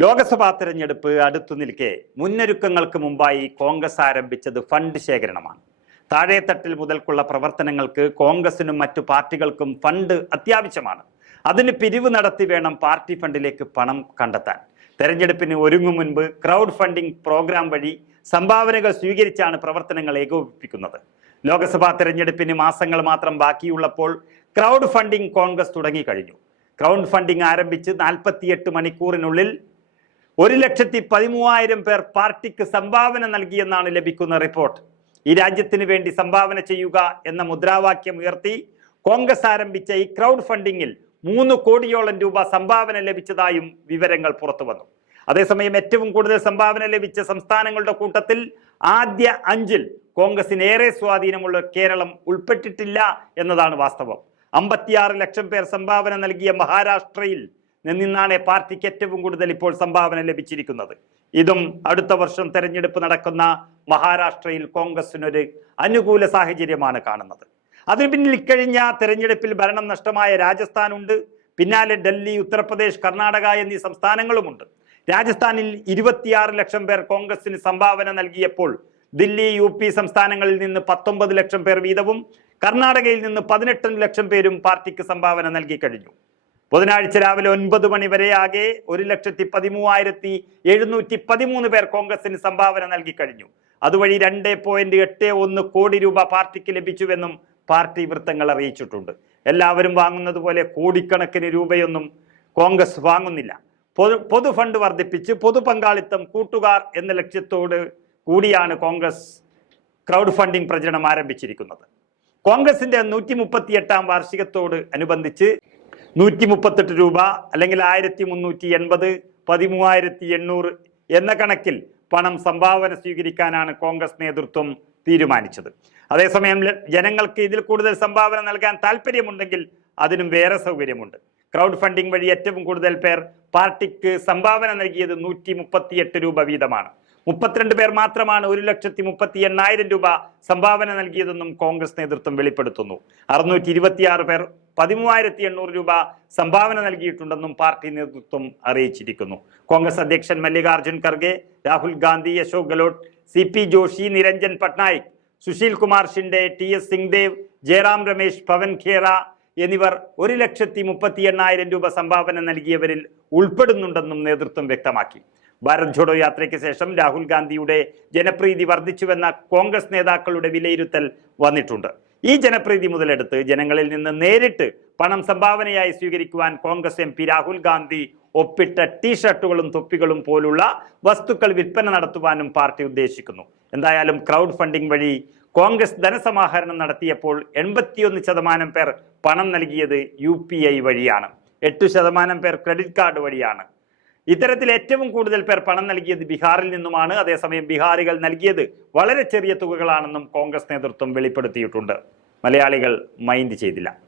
ലോക്സഭാ തെരഞ്ഞെടുപ്പ് അടുത്തു നിൽക്കെ മുന്നൊരുക്കങ്ങൾക്ക് മുമ്പായി കോൺഗ്രസ് ആരംഭിച്ചത് ഫണ്ട് ശേഖരണമാണ്. താഴേത്തട്ടിൽ മുതൽക്കുള്ള പ്രവർത്തനങ്ങൾക്ക് കോൺഗ്രസിനും മറ്റു പാർട്ടികൾക്കും ഫണ്ട് അത്യാവശ്യമാണ്. അതിന് പിരിവ് നടത്തി വേണം പാർട്ടി ഫണ്ടിലേക്ക് പണം കണ്ടെത്താൻ. തെരഞ്ഞെടുപ്പിന് ഒരുങ്ങും മുൻപ് ക്രൗഡ് ഫണ്ടിംഗ് പ്രോഗ്രാം വഴി സംഭാവനകൾ സ്വീകരിച്ചാണ് പ്രവർത്തനങ്ങൾ ഏകോപിപ്പിക്കുന്നത്. ലോക്സഭാ തെരഞ്ഞെടുപ്പിന് മാസങ്ങൾ മാത്രം ബാക്കിയുള്ളപ്പോൾ ക്രൗഡ് ഫണ്ടിംഗ് കോൺഗ്രസ് തുടങ്ങിക്കഴിഞ്ഞു. ക്രൗഡ് ഫണ്ടിംഗ് ആരംഭിച്ച് നാൽപ്പത്തിയെട്ട് മണിക്കൂറിനുള്ളിൽ ഒരു ലക്ഷത്തി പതിമൂവായിരം പേർ പാർട്ടിക്ക് സംഭാവന നൽകിയെന്നാണ് ലഭിക്കുന്ന റിപ്പോർട്ട്. ഈ രാജ്യത്തിന് വേണ്ടി സംഭാവന ചെയ്യുക എന്ന മുദ്രാവാക്യം ഉയർത്തി കോൺഗ്രസ് ആരംഭിച്ച ഈ ക്രൗഡ് ഫണ്ടിങ്ങിൽ മൂന്ന് കോടിയോളം രൂപ സംഭാവന ലഭിച്ചതായും വിവരങ്ങൾ പുറത്തു വന്നു. അതേസമയം ഏറ്റവും കൂടുതൽ സംഭാവന ലഭിച്ച സംസ്ഥാനങ്ങളുടെ കൂട്ടത്തിൽ ആദ്യ അഞ്ചിൽ കോൺഗ്രസിന് ഏറെ സ്വാധീനമുള്ള കേരളം ഉൾപ്പെട്ടിട്ടില്ല എന്നതാണ് വാസ്തവം. അമ്പത്തിയാറ് ലക്ഷം പേർ സംഭാവന നൽകിയ മഹാരാഷ്ട്രയിൽ നിന്നാണ് പാർട്ടിക്ക് ഏറ്റവും കൂടുതൽ ഇപ്പോൾ സംഭാവന ലഭിച്ചിരിക്കുന്നത്. ഇതും അടുത്ത വർഷം തെരഞ്ഞെടുപ്പ് നടക്കുന്ന മഹാരാഷ്ട്രയിൽ കോൺഗ്രസിനൊരു അനുകൂല സാഹചര്യമാണ് കാണുന്നത്. അതിന് പിന്നിൽ ഇക്കഴിഞ്ഞ തെരഞ്ഞെടുപ്പിൽ ഭരണം നഷ്ടമായ രാജസ്ഥാനുണ്ട്. പിന്നാലെ ഡൽഹി ഉത്തർപ്രദേശ് കർണാടക എന്നീ സംസ്ഥാനങ്ങളുമുണ്ട്. രാജസ്ഥാനിൽ ഇരുപത്തിയാറ് ലക്ഷം പേർ കോൺഗ്രസിന് സംഭാവന നൽകിയപ്പോൾ ദില്ലി യു പി സംസ്ഥാനങ്ങളിൽ നിന്ന് പത്തൊമ്പത് ലക്ഷം പേർ വീതവും കർണാടകയിൽ നിന്ന് പതിനെട്ട് ലക്ഷം പേരും പാർട്ടിക്ക് സംഭാവന നൽകി കഴിഞ്ഞു. ബുധനാഴ്ച രാവിലെ ഒൻപത് മണി വരെ ആകെ ഒരു ലക്ഷത്തി പതിമൂവായിരത്തി എഴുന്നൂറ്റി പതിമൂന്ന് പേർ കോൺഗ്രസിന് സംഭാവന നൽകി കഴിഞ്ഞു. അതുവഴി രണ്ട് പോയിന്റ് എട്ട് ഒന്ന് കോടി രൂപ പാർട്ടിക്ക് ലഭിച്ചുവെന്നും പാർട്ടി വൃത്തങ്ങൾ അറിയിച്ചിട്ടുണ്ട്. എല്ലാവരും വാങ്ങുന്നത് പോലെ കോടിക്കണക്കിന് രൂപയൊന്നും കോൺഗ്രസ് വാങ്ങുന്നില്ല. പൊതു പൊതു ഫണ്ട് വർദ്ധിപ്പിച്ച് പൊതു പങ്കാളിത്തം കൂട്ടുകാർ എന്ന ലക്ഷ്യത്തോട് കൂടിയാണ് കോൺഗ്രസ് ക്രൗഡ് ഫണ്ടിംഗ് പ്രചരണം ആരംഭിച്ചിരിക്കുന്നത്. കോൺഗ്രസിന്റെ നൂറ്റി മുപ്പത്തി എട്ടാം വാർഷികത്തോട് അനുബന്ധിച്ച് നൂറ്റി മുപ്പത്തെട്ട് രൂപ അല്ലെങ്കിൽ ആയിരത്തി മുന്നൂറ്റി എൺപത് പതിമൂവായിരത്തി എണ്ണൂറ് എന്ന കണക്കിൽ പണം സംഭാവന സ്വീകരിക്കാനാണ് കോൺഗ്രസ് നേതൃത്വം തീരുമാനിച്ചത്. അതേസമയം ജനങ്ങൾക്ക് ഇതിൽ കൂടുതൽ സംഭാവന നൽകാൻ താല്പര്യമുണ്ടെങ്കിൽ അതിനും വേറെ സൗകര്യമുണ്ട്. ക്രൗഡ് ഫണ്ടിംഗ് വഴി ഏറ്റവും കൂടുതൽ പേർ പാർട്ടിക്ക് സംഭാവന നൽകിയത് നൂറ്റി മുപ്പത്തിയെട്ട് രൂപ വീതമാണ്. മുപ്പത്തിരണ്ട് പേർ മാത്രമാണ് ഒരു ലക്ഷത്തി മുപ്പത്തി എണ്ണായിരം രൂപ സംഭാവന നൽകിയതെന്നും കോൺഗ്രസ് നേതൃത്വം വെളിപ്പെടുത്തുന്നു. അറുന്നൂറ്റി ഇരുപത്തിയാറ് പേർ പതിമൂവായിരത്തി എണ്ണൂറ് രൂപ സംഭാവന നൽകിയിട്ടുണ്ടെന്നും പാർട്ടി നേതൃത്വം അറിയിച്ചിരിക്കുന്നു. കോൺഗ്രസ് അധ്യക്ഷൻ Mallikarjun Kharge Rahul Gandhi Ashok Gehlot C P Joshi Niranjan Patnaik Sushil Kumar Shinde T S Singhdeo Jairam Ramesh Pawan Khera എന്നിവർ ഒരു ലക്ഷത്തി മുപ്പത്തി എണ്ണായിരം രൂപ സംഭാവന നൽകിയവരിൽ ഉൾപ്പെടുന്നുണ്ടെന്നും നേതൃത്വം വ്യക്തമാക്കി. ഭാരത് ജോഡോ യാത്രയ്ക്ക് ശേഷം രാഹുൽ ഗാന്ധിയുടെ ജനപ്രീതി വർദ്ധിച്ചുവെന്ന കോൺഗ്രസ് നേതാക്കളുടെ വിലയിരുത്തൽ വന്നിട്ടുണ്ട്. ഈ ജനപ്രീതി മുതലെടുത്ത് ജനങ്ങളിൽ നിന്ന് നേരിട്ട് പണം സംഭാവനയായി സ്വീകരിക്കുവാൻ കോൺഗ്രസ് എം പി രാഹുൽ ഗാന്ധി ഒപ്പിട്ട ടീഷർട്ടുകളും തൊപ്പികളും പോലുള്ള വസ്തുക്കൾ വിൽപ്പന നടത്തുവാനും പാർട്ടി ഉദ്ദേശിക്കുന്നു. എന്തായാലും ക്രൗഡ് ഫണ്ടിംഗ് വഴി കോൺഗ്രസ് ധനസമാഹരണം നടത്തിയപ്പോൾ എൺപത്തിയൊന്ന് ശതമാനം പേർ പണം നൽകിയത് യു വഴിയാണ്. എട്ട് ശതമാനം പേർ ക്രെഡിറ്റ് കാർഡ് വഴിയാണ്. ഇത്തരത്തിൽ ഏറ്റവും കൂടുതൽ പേർ പണം നൽകിയത് ബീഹാറിൽ നിന്നുമാണ്. അതേസമയം ബീഹാറികൾ നൽകിയത് വളരെ ചെറിയ തുകകളാണെന്നും കോൺഗ്രസ് നേതൃത്വം വെളിപ്പെടുത്തിയിട്ടുണ്ട്. മലയാളികൾ മൈൻഡ് ചെയ്തില്ല.